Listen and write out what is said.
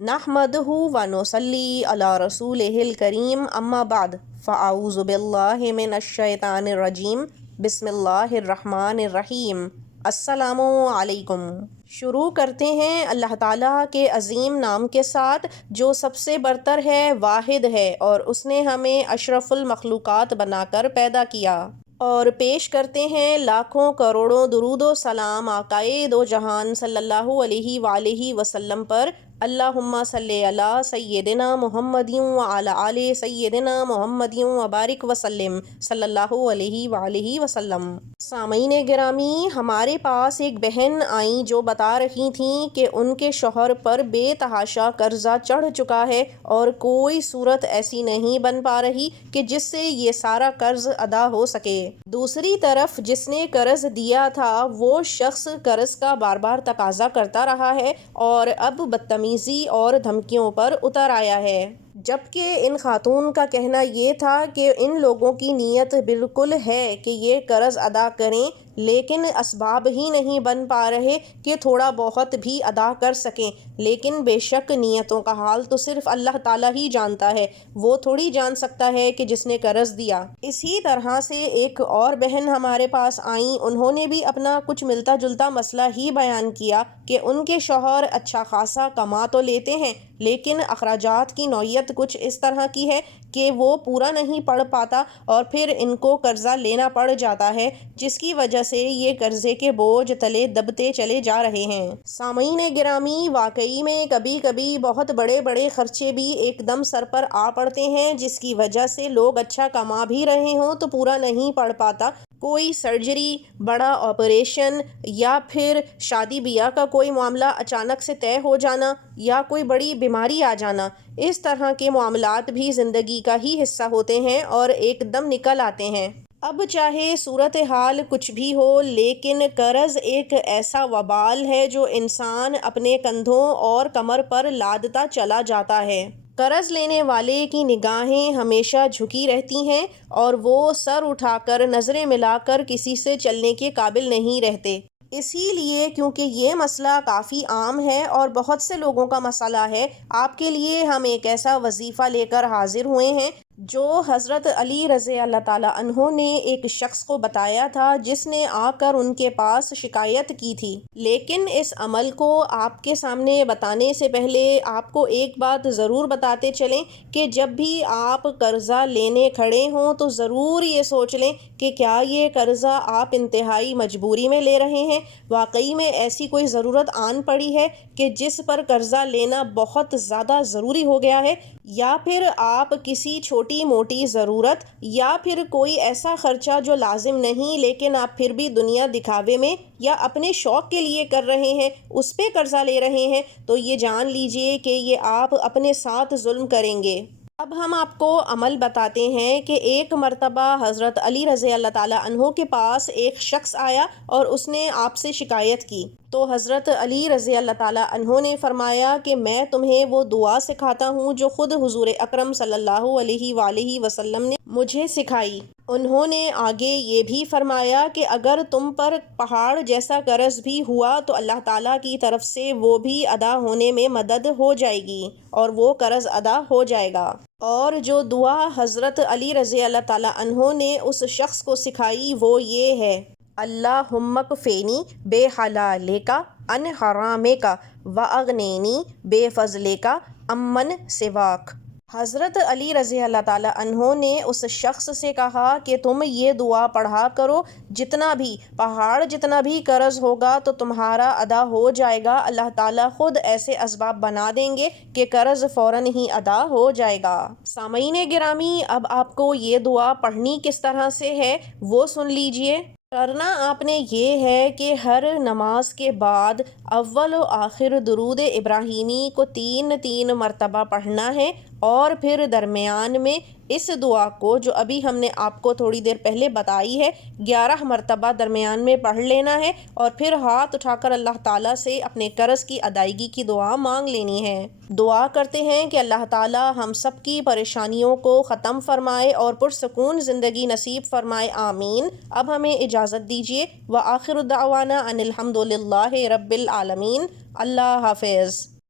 نحمدہ و نصلی علی رسولہ الکریم اما بعد فاعوذ باللہ من الشیطان الرجیم بسم اللہ الرحمن الرحیم السلام علیکم۔ شروع کرتے ہیں اللہ تعالیٰ کے عظیم نام کے ساتھ جو سب سے برتر ہے، واحد ہے، اور اس نے ہمیں اشرف المخلوقات بنا کر پیدا کیا، اور پیش کرتے ہیں لاکھوں کروڑوں درود و سلام آقائے دو جہان صلی اللہ علیہ وآلہ وسلم پر۔ اللہم صلی علی سیدنا محمد وعلی آل سیدنا محمد وبارک وسلم صلی اللہ علیہ وآلہ وسلم۔ سامعین گرامی، ہمارے پاس ایک بہن آئیں جو بتا رہی تھیں کہ ان کے شوہر پر بے تحاشا قرضہ چڑھ چکا ہے اور کوئی صورت ایسی نہیں بن پا رہی کہ جس سے یہ سارا قرض ادا ہو سکے۔ دوسری طرف جس نے قرض دیا تھا وہ شخص قرض کا بار بار تقاضا کرتا رہا ہے اور اب بدتمیزی اور دھمکیوں پر اتر آیا ہے، جبکہ ان خاتون کا کہنا یہ تھا کہ ان لوگوں کی نیت بالکل ہے کہ یہ قرض ادا کریں، لیکن اسباب ہی نہیں بن پا رہے کہ تھوڑا بہت بھی ادا کر سکیں۔ لیکن بے شک نیتوں کا حال تو صرف اللہ تعالیٰ ہی جانتا ہے، وہ تھوڑی جان سکتا ہے کہ جس نے قرض دیا۔ اسی طرح سے ایک اور بہن ہمارے پاس آئیں، انہوں نے بھی اپنا کچھ ملتا جلتا مسئلہ ہی بیان کیا کہ ان کے شوہر اچھا خاصا کما تو لیتے ہیں، لیکن اخراجات کی نوعیت کچھ اس طرح کی ہے کہ وہ پورا نہیں پڑ پاتا اور پھر ان کو قرضہ لینا پڑ جاتا ہے، جس کی وجہ سے یہ قرضے کے بوجھ تلے دبتے چلے جا رہے ہیں۔ سامعین گرامی، واقعی میں کبھی کبھی بہت بڑے بڑے خرچے بھی ایک دم سر پر آ پڑتے ہیں، جس کی وجہ سے لوگ اچھا کما بھی رہے ہوں تو پورا نہیں پڑ پاتا۔ کوئی سرجری، بڑا آپریشن، یا پھر شادی بیاہ کا کوئی معاملہ اچانک سے طے ہو جانا، یا کوئی بڑی بیماری آ جانا، اس طرح کے معاملات بھی زندگی کا ہی حصہ ہوتے ہیں اور ایک دم نکل آتے ہیں۔ اب چاہے صورتحال کچھ بھی ہو، لیکن قرض ایک ایسا وبال ہے جو انسان اپنے کندھوں اور کمر پر لادتا چلا جاتا ہے۔ قرض لینے والے کی نگاہیں ہمیشہ جھکی رہتی ہیں اور وہ سر اٹھا کر نظریں ملا کر کسی سے چلنے کے قابل نہیں رہتے۔ اسی لیے کیونکہ یہ مسئلہ کافی عام ہے اور بہت سے لوگوں کا مسئلہ ہے، آپ کے لیے ہم ایک ایسا وظیفہ لے کر حاضر ہوئے ہیں جو حضرت علی رضی اللہ تعالیٰ عنہ نے ایک شخص کو بتایا تھا جس نے آ کر ان کے پاس شکایت کی تھی۔ لیکن اس عمل کو آپ کے سامنے بتانے سے پہلے آپ کو ایک بات ضرور بتاتے چلیں کہ جب بھی آپ قرضہ لینے کھڑے ہوں تو ضرور یہ سوچ لیں کہ کیا یہ قرضہ آپ انتہائی مجبوری میں لے رہے ہیں، واقعی میں ایسی کوئی ضرورت آن پڑی ہے کہ جس پر قرضہ لینا بہت زیادہ ضروری ہو گیا ہے، یا پھر آپ کسی چھوٹی موٹی ضرورت یا پھر کوئی ایسا خرچہ جو لازم نہیں لیکن آپ پھر بھی دنیا دکھاوے میں یا اپنے شوق کے لیے کر رہے ہیں، اس پہ قرضہ لے رہے ہیں، تو یہ جان لیجئے کہ یہ آپ اپنے ساتھ ظلم کریں گے۔ اب ہم آپ کو عمل بتاتے ہیں کہ ایک مرتبہ حضرت علی رضی اللہ تعالیٰ عنہ کے پاس ایک شخص آیا اور اس نے آپ سے شکایت کی، تو حضرت علی رضی اللہ تعالیٰ عنہ نے فرمایا کہ میں تمہیں وہ دعا سکھاتا ہوں جو خود حضور اکرم صلی اللہ علیہ وآلہ وسلم نے مجھے سکھائی۔ انہوں نے آگے یہ بھی فرمایا کہ اگر تم پر پہاڑ جیسا قرض بھی ہوا تو اللہ تعالیٰ کی طرف سے وہ بھی ادا ہونے میں مدد ہو جائے گی اور وہ قرض ادا ہو جائے گا۔ اور جو دعا حضرت علی رضی اللہ تعالیٰ عنہ نے اس شخص کو سکھائی وہ یہ ہے: اللہم اکفینی بے حلالک عن حرامک واغنینی بے فضلک عمن سواک۔ حضرت علی رضی اللہ تعالیٰ عنہ نے اس شخص سے کہا کہ تم یہ دعا پڑھا کرو، جتنا بھی پہاڑ جتنا بھی قرض ہوگا تو تمہارا ادا ہو جائے گا، اللہ تعالیٰ خود ایسے اسباب بنا دیں گے کہ قرض فوراً ہی ادا ہو جائے گا۔ سامعین گرامی، اب آپ کو یہ دعا پڑھنی کس طرح سے ہے وہ سن لیجئے۔ کرنا آپ نے یہ ہے کہ ہر نماز کے بعد اول و آخر درود ابراہیمی کو 3 مرتبہ پڑھنا ہے، اور پھر درمیان میں اس دعا کو جو ابھی ہم نے آپ کو تھوڑی دیر پہلے بتائی ہے 11 مرتبہ درمیان میں پڑھ لینا ہے، اور پھر ہاتھ اٹھا کر اللہ تعالیٰ سے اپنے قرض کی ادائیگی کی دعا مانگ لینی ہے۔ دعا کرتے ہیں کہ اللہ تعالیٰ ہم سب کی پریشانیوں کو ختم فرمائے اور پرسکون زندگی نصیب فرمائے، آمین۔ اب ہمیں اجازت دیجیے، وآخر دعوانا ان الحمد للہ رب العالمین۔ اللہ حافظ۔